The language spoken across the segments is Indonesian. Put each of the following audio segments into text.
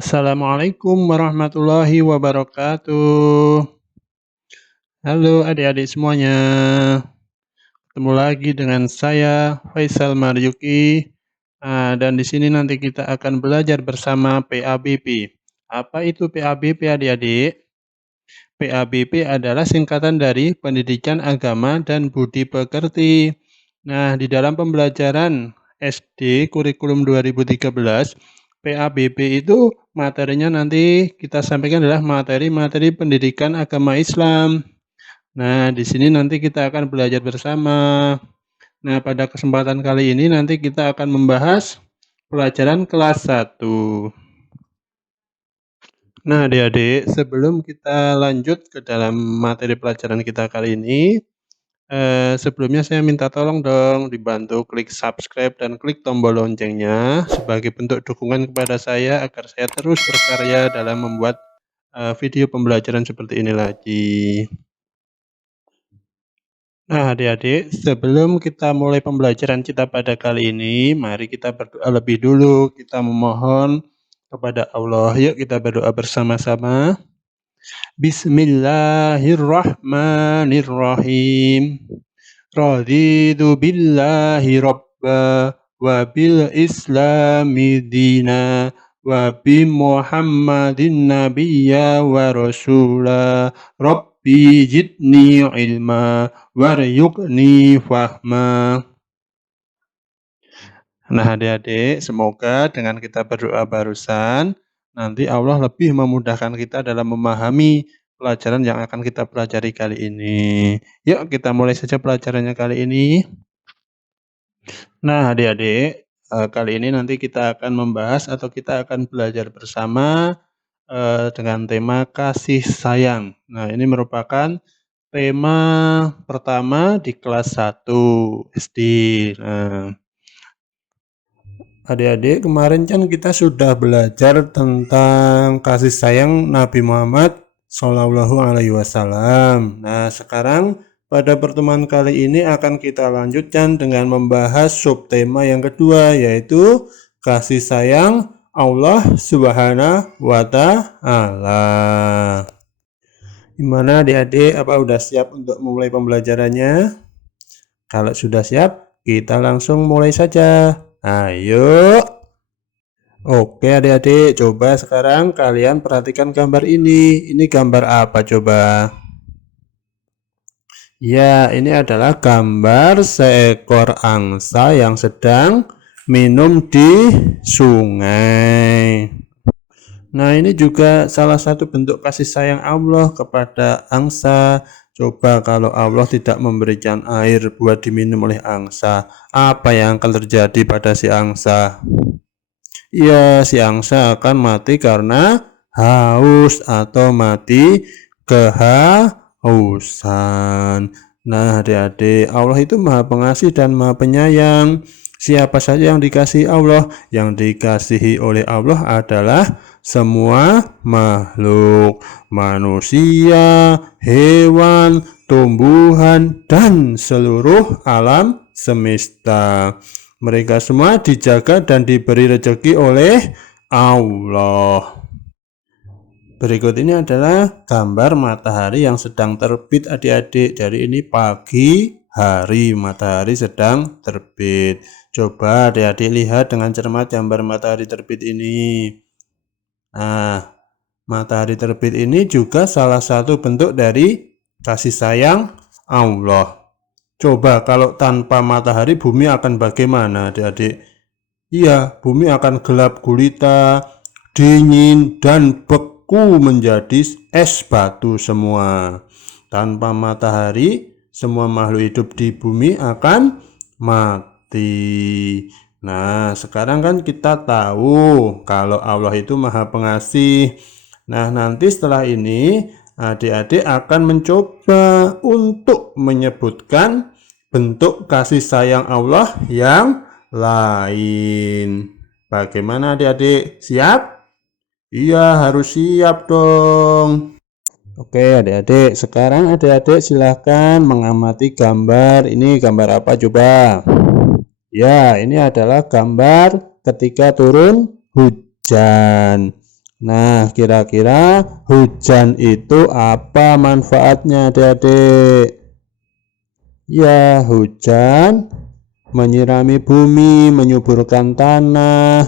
Assalamualaikum warahmatullahi wabarakatuh. Halo adik-adik semuanya, ketemu lagi dengan saya Faisal Maryuki. Dan di sini nanti kita akan belajar bersama PABP. Apa itu PABP adik-adik? PABP adalah singkatan dari Pendidikan Agama dan Budi Pekerti. Nah, di dalam pembelajaran SD kurikulum 2013, PABP itu materinya nanti kita sampaikan adalah materi-materi pendidikan agama Islam. Nah, di sini nanti kita akan belajar bersama. Nah, pada kesempatan kali ini nanti kita akan membahas pelajaran kelas 1. Nah, adik-adik, sebelum kita lanjut ke dalam materi pelajaran kita kali ini, sebelumnya saya minta tolong dong dibantu klik subscribe dan klik tombol loncengnya sebagai bentuk dukungan kepada saya agar saya terus berkarya dalam membuat video pembelajaran seperti ini lagi. Nah, adik-adik, sebelum kita mulai pembelajaran kita pada kali ini, mari kita berdoa lebih dulu. Kita memohon kepada Allah. Yuk kita berdoa bersama-sama. Bismillahirrahmanirrahim. Raditu billahi rabba wa bil islami dina wa bi muhammadin nabiyya wa rasula rabbi jidni ilma waryukni fahma. Nah adik-adik, semoga dengan kita berdoa barusan nanti Allah lebih memudahkan kita dalam memahami pelajaran yang akan kita pelajari kali ini. Yuk kita mulai saja pelajarannya kali ini. Nah adik-adik, kali ini nanti kita akan membahas atau kita akan belajar bersama dengan tema kasih sayang. Nah ini merupakan tema pertama di kelas 1 SD. Nah, adik-adik, kemarin kan kita sudah belajar tentang kasih sayang Nabi Muhammad Shallallahu Alaihi Wasallam. Nah, sekarang pada pertemuan kali ini akan kita lanjutkan dengan membahas subtema yang kedua, yaitu kasih sayang Allah Subhanahu wa Ta'ala. Gimana adik-adik, apa udah siap untuk mulai pembelajarannya? Kalau sudah siap, kita langsung mulai saja. Ayo. Oke adik-adik, coba sekarang kalian perhatikan gambar ini. Ini gambar apa coba? Ya, ini adalah gambar seekor angsa yang sedang minum di sungai. Nah, ini juga salah satu bentuk kasih sayang Allah kepada angsa. Coba kalau Allah tidak memberikan air buat diminum oleh angsa, apa yang akan terjadi pada si angsa? Ya, si angsa akan mati karena haus atau mati kehausan. Nah, adik-adik, Allah itu Maha Pengasih dan Maha Penyayang. Siapa saja yang dikasihi Allah? Yang dikasihi oleh Allah adalah semua makhluk, manusia, hewan, tumbuhan, dan seluruh alam semesta. Mereka semua dijaga dan diberi rezeki oleh Allah. Berikut ini adalah gambar matahari yang sedang terbit adik-adik. Jadi ini pagi hari, matahari sedang terbit. Coba adik-adik lihat dengan cermat gambar matahari terbit ini. Nah, matahari terbit ini juga salah satu bentuk dari kasih sayang Allah. Coba kalau tanpa matahari bumi akan bagaimana adik-adik? Iya, bumi akan gelap gulita, dingin, dan beku menjadi es batu semua. Tanpa matahari, semua makhluk hidup di bumi akan mati. Nah, sekarang kan kita tahu kalau Allah itu Maha Pengasih. Nah, nanti setelah ini adik-adik akan mencoba untuk menyebutkan bentuk kasih sayang Allah yang lain. Bagaimana adik-adik? Siap? Iya, harus siap dong. Oke adik-adik, sekarang adik-adik silahkan mengamati gambar. Ini gambar apa coba? Ya, ini adalah gambar ketika turun hujan. Nah, kira-kira hujan itu apa manfaatnya, adik-adik? Ya, hujan menyirami bumi, menyuburkan tanah,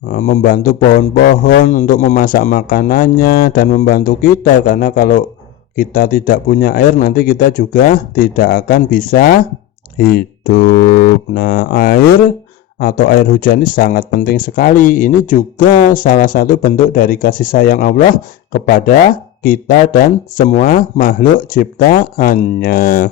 membantu pohon-pohon untuk memasak makanannya, dan membantu kita, karena kalau kita tidak punya air nanti kita juga tidak akan bisa hidup. Nah, air atau air hujan ini sangat penting sekali. Ini juga salah satu bentuk dari kasih sayang Allah kepada kita dan semua makhluk ciptaannya.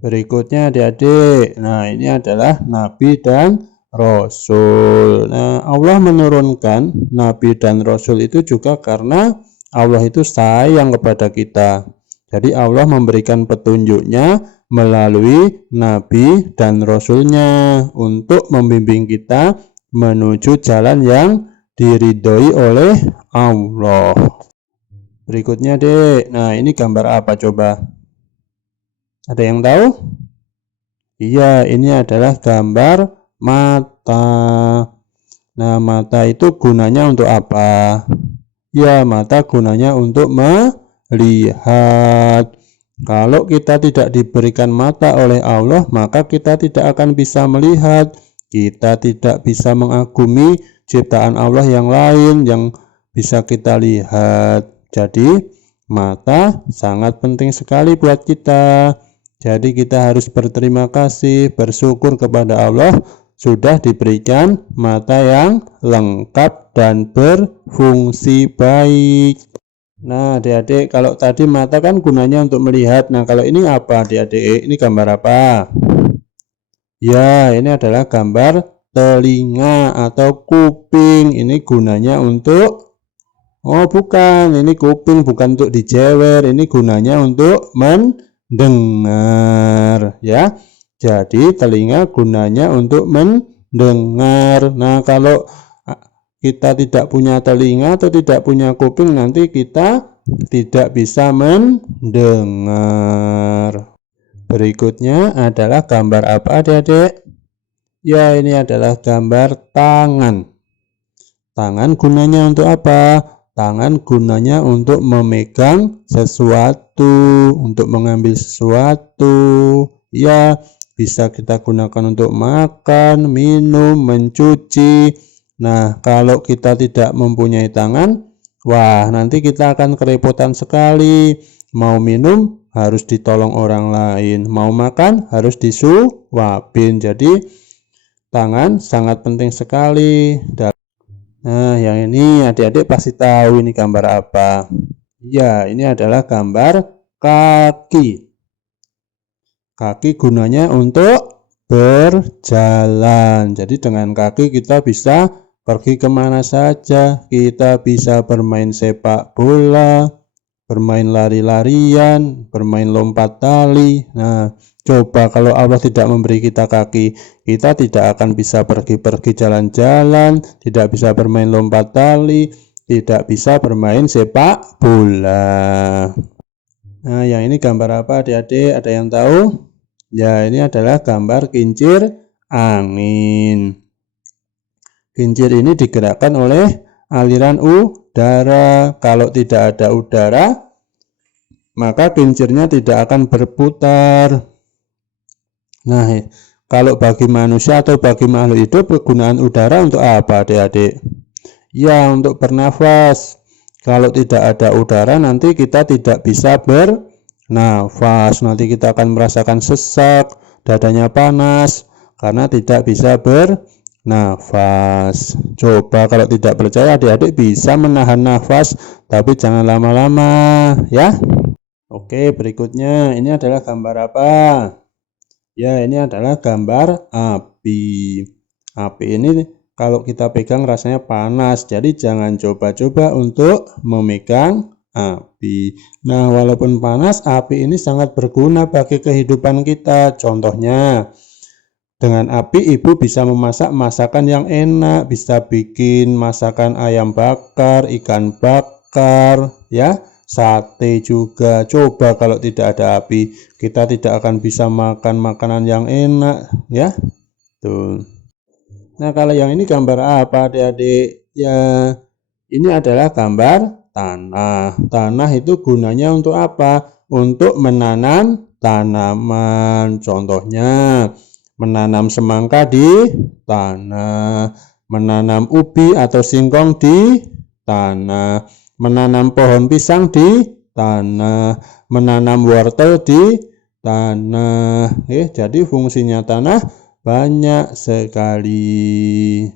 Berikutnya adik-adik, nah ini adalah Nabi dan Rasul. Nah, Allah menurunkan Nabi dan Rasul itu juga karena Allah itu sayang kepada kita. Jadi Allah memberikan petunjuknya melalui Nabi dan Rasulnya untuk membimbing kita menuju jalan yang diridhoi oleh Allah. Berikutnya dek, nah ini gambar apa coba? Ada yang tahu? Iya, ini adalah gambar mata. Nah, mata itu gunanya untuk apa? Ya, mata gunanya untuk melihat. Kalau kita tidak diberikan mata oleh Allah, maka kita tidak akan bisa melihat. Kita tidak bisa mengagumi ciptaan Allah yang lain yang bisa kita lihat. Jadi, mata sangat penting sekali buat kita. Jadi kita harus berterima kasih, bersyukur kepada Allah sudah diberikan mata yang lengkap dan berfungsi baik. Nah, adik-adik, kalau tadi mata kan gunanya untuk melihat. Nah, kalau ini apa, adik-adik? Ini gambar apa? Ya, ini adalah gambar telinga atau kuping. Ini gunanya untuk bukan, ini kuping bukan untuk dijewer. Ini gunanya untuk mendengar, ya. Jadi, telinga gunanya untuk mendengar. Nah, kalau kita tidak punya telinga atau tidak punya kuping, nanti kita tidak bisa mendengar. Berikutnya adalah gambar apa, adik-adik? Ya, ini adalah gambar tangan. Tangan gunanya untuk apa? Tangan gunanya untuk memegang sesuatu, untuk mengambil sesuatu. Ya, bisa kita gunakan untuk makan, minum, mencuci. Nah, kalau kita tidak mempunyai tangan, wah, nanti kita akan kerepotan sekali. Mau minum harus ditolong orang lain, mau makan harus disuapin. Jadi, tangan sangat penting sekali. Nah, yang ini adik-adik pasti tahu ini gambar apa. Ya, ini adalah gambar kaki. Kaki gunanya untuk berjalan. Jadi dengan kaki kita bisa pergi kemana saja. Kita bisa bermain sepak bola, bermain lari-larian, bermain lompat tali. Nah, coba kalau Allah tidak memberi kita kaki, kita tidak akan bisa pergi-pergi jalan-jalan, tidak bisa bermain lompat tali, tidak bisa bermain sepak bola. Nah, yang ini gambar apa, adik-adik? Ada yang tahu? Ya, ini adalah gambar kincir angin. Kincir ini digerakkan oleh aliran udara. Kalau tidak ada udara, maka kincirnya tidak akan berputar. Nah, kalau bagi manusia atau bagi makhluk hidup, kegunaan udara untuk apa, adik-adik? Ya, untuk bernafas. Kalau tidak ada udara, nanti kita tidak bisa bernafas. Nanti kita akan merasakan sesak, dadanya panas, karena tidak bisa bernafas. Coba kalau tidak percaya, adik-adik bisa menahan nafas, tapi jangan lama-lama, ya. Oke, berikutnya ini adalah gambar apa? Ya, ini adalah gambar api. Api ini kalau kita pegang rasanya panas, jadi jangan coba-coba untuk memegang api. Nah, walaupun panas, api ini sangat berguna bagi kehidupan kita. Contohnya, dengan api ibu bisa memasak masakan yang enak, bisa bikin masakan ayam bakar, ikan bakar, ya, sate juga. Coba kalau tidak ada api, kita tidak akan bisa makan makanan yang enak, ya. Tuh. Nah, kalau yang ini gambar apa, adik-adik? Ya, Ini adalah gambar tanah. Tanah itu gunanya untuk apa? Untuk menanam tanaman. Contohnya, menanam semangka di tanah, menanam ubi atau singkong di tanah, menanam pohon pisang di tanah, menanam wortel di tanah. Jadi fungsinya tanah banyak sekali.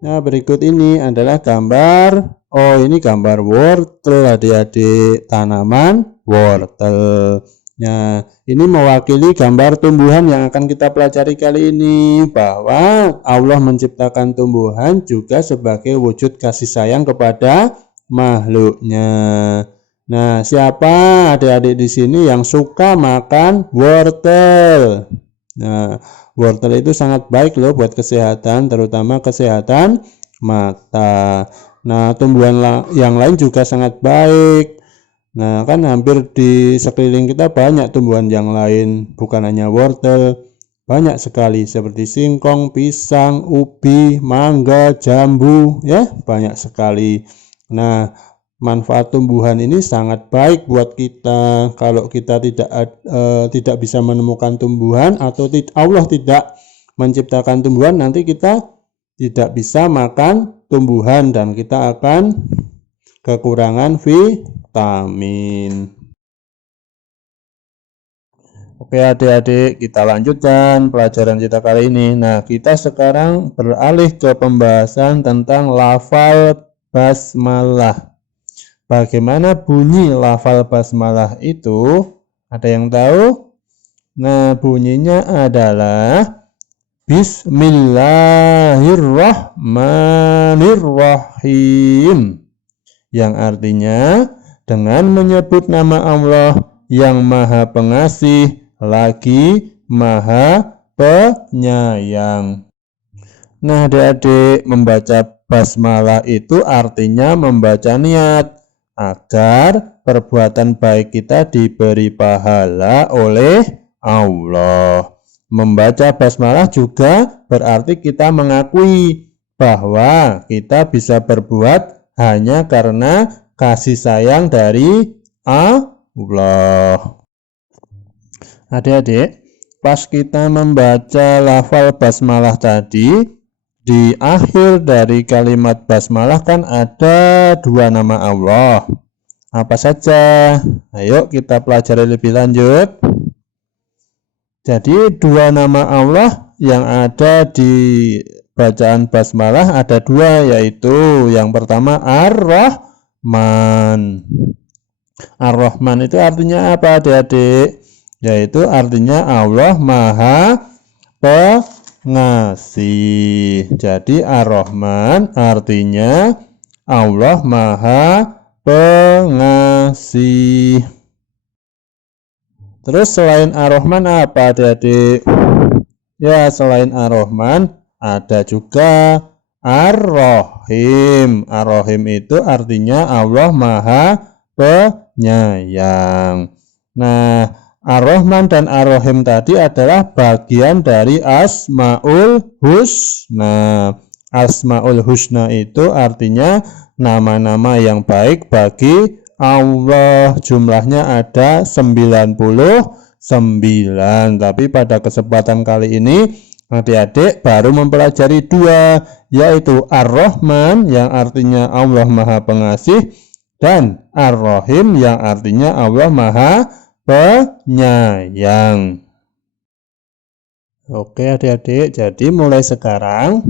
Nah, berikut ini adalah gambar. Oh, ini gambar wortel, adik-adik, tanaman wortel. Nah, ini mewakili gambar tumbuhan yang akan kita pelajari kali ini, bahwa Allah menciptakan tumbuhan juga sebagai wujud kasih sayang kepada makhluknya. Nah, siapa adik-adik di sini yang suka makan wortel? Nah, wortel itu sangat baik loh buat kesehatan, terutama kesehatan mata. Nah, tumbuhan yang lain juga sangat baik. Nah, kan hampir di sekeliling kita banyak tumbuhan yang lain, bukan hanya wortel. Banyak sekali seperti singkong, pisang, ubi, mangga, jambu, ya, banyak sekali. Nah, manfaat tumbuhan ini sangat baik buat kita. Kalau kita tidak bisa menemukan tumbuhan atau Allah tidak menciptakan tumbuhan, nanti kita tidak bisa makan tumbuhan dan kita akan kekurangan vitamin. Oke adik-adik, kita lanjutkan pelajaran kita kali ini. Nah, kita sekarang beralih ke pembahasan tentang lafal basmalah. Bagaimana bunyi lafal basmalah itu? Ada yang tahu? Nah, bunyinya adalah Bismillahirrahmanirrahim, yang artinya dengan menyebut nama Allah yang Maha Pengasih lagi Maha Penyayang. Nah, adik-adik, membaca basmalah itu artinya membaca niat agar perbuatan baik kita diberi pahala oleh Allah. Membaca basmalah juga berarti kita mengakui bahwa kita bisa berbuat hanya karena kasih sayang dari Allah. Adik-adik, pas kita membaca lafal basmalah tadi, di akhir dari kalimat basmalah kan ada dua nama Allah. Apa saja? Ayo kita pelajari lebih lanjut. Jadi dua nama Allah yang ada di bacaan basmalah ada dua, yaitu yang pertama Ar-Rahman. Ar-Rahman itu artinya apa adik-adik? Yaitu artinya Allah Maha Pengasih. Jadi Ar-Rahman artinya Allah Maha Pengasih. Terus selain Ar-Rahman apa adik-adik? Ya, selain Ar-Rahman ada juga Ar-Rahim. Ar-Rahim itu artinya Allah Maha Penyayang. Nah, Ar-Rahman dan Ar-Rahim tadi adalah bagian dari Asmaul Husna. Asmaul Husna itu artinya nama-nama yang baik bagi Allah. Jumlahnya ada 99. Tapi pada kesempatan kali ini adik-adik baru mempelajari dua, yaitu Ar-Rahman yang artinya Allah Maha Pengasih dan Ar-Rahim yang artinya Allah Maha Penyayang. Oke adik-adik, jadi mulai sekarang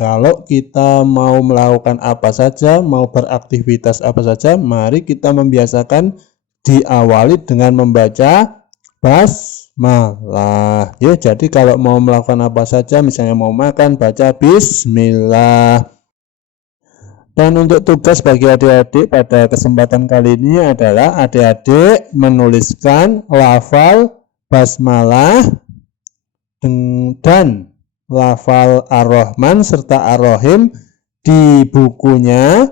kalau kita mau melakukan apa saja, mau beraktivitas apa saja, mari kita membiasakan diawali dengan membaca basmalah. Ya, jadi kalau mau melakukan apa saja, misalnya mau makan, baca bismillah. Dan untuk tugas bagi adik-adik pada kesempatan kali ini adalah adik-adik menuliskan lafal basmalah dan lafal Ar-Rahman serta Ar-Rahim di bukunya,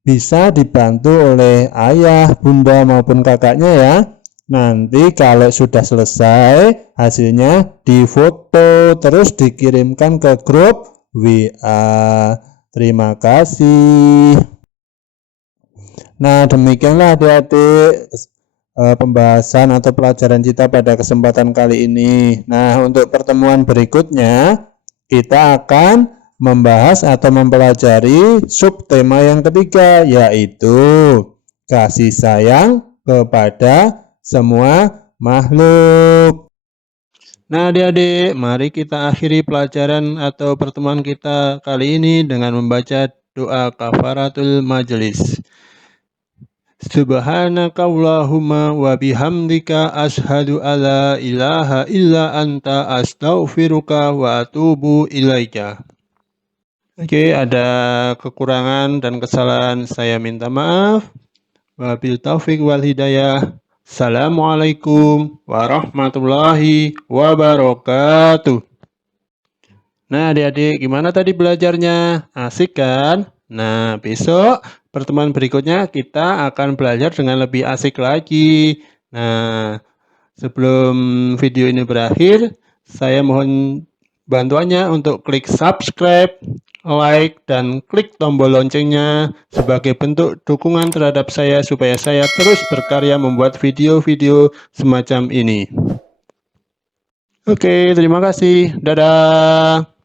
bisa dibantu oleh ayah, bunda maupun kakaknya ya. Nanti kalau sudah selesai hasilnya difoto terus dikirimkan ke grup WA. Terima kasih. Nah, demikianlah adik-adik pembahasan atau pelajaran kita pada kesempatan kali ini. Nah, untuk pertemuan berikutnya kita akan membahas atau mempelajari subtema yang ketiga, yaitu kasih sayang kepada semua makhluk. Nah, adik-adik, mari kita akhiri pelajaran atau pertemuan kita kali ini dengan membaca doa kafaratul majelis. Subhanakallahumma wa bihamdika asyhadu alla ilaha illa anta astaghfiruka wa atubu ilaika. Oke, ada kekurangan dan kesalahan saya minta maaf. Wabil taufik wal hidayah. Assalamualaikum warahmatullahi wabarakatuh. Nah, adik-adik, gimana tadi belajarnya? Asik kan? Nah, besok pertemuan berikutnya kita akan belajar dengan lebih asik lagi. Nah, sebelum video ini berakhir, saya mohon bantuannya untuk klik subscribe, like, dan klik tombol loncengnya sebagai bentuk dukungan terhadap saya supaya saya terus berkarya membuat video-video semacam ini. Oke, terima kasih. Dadah.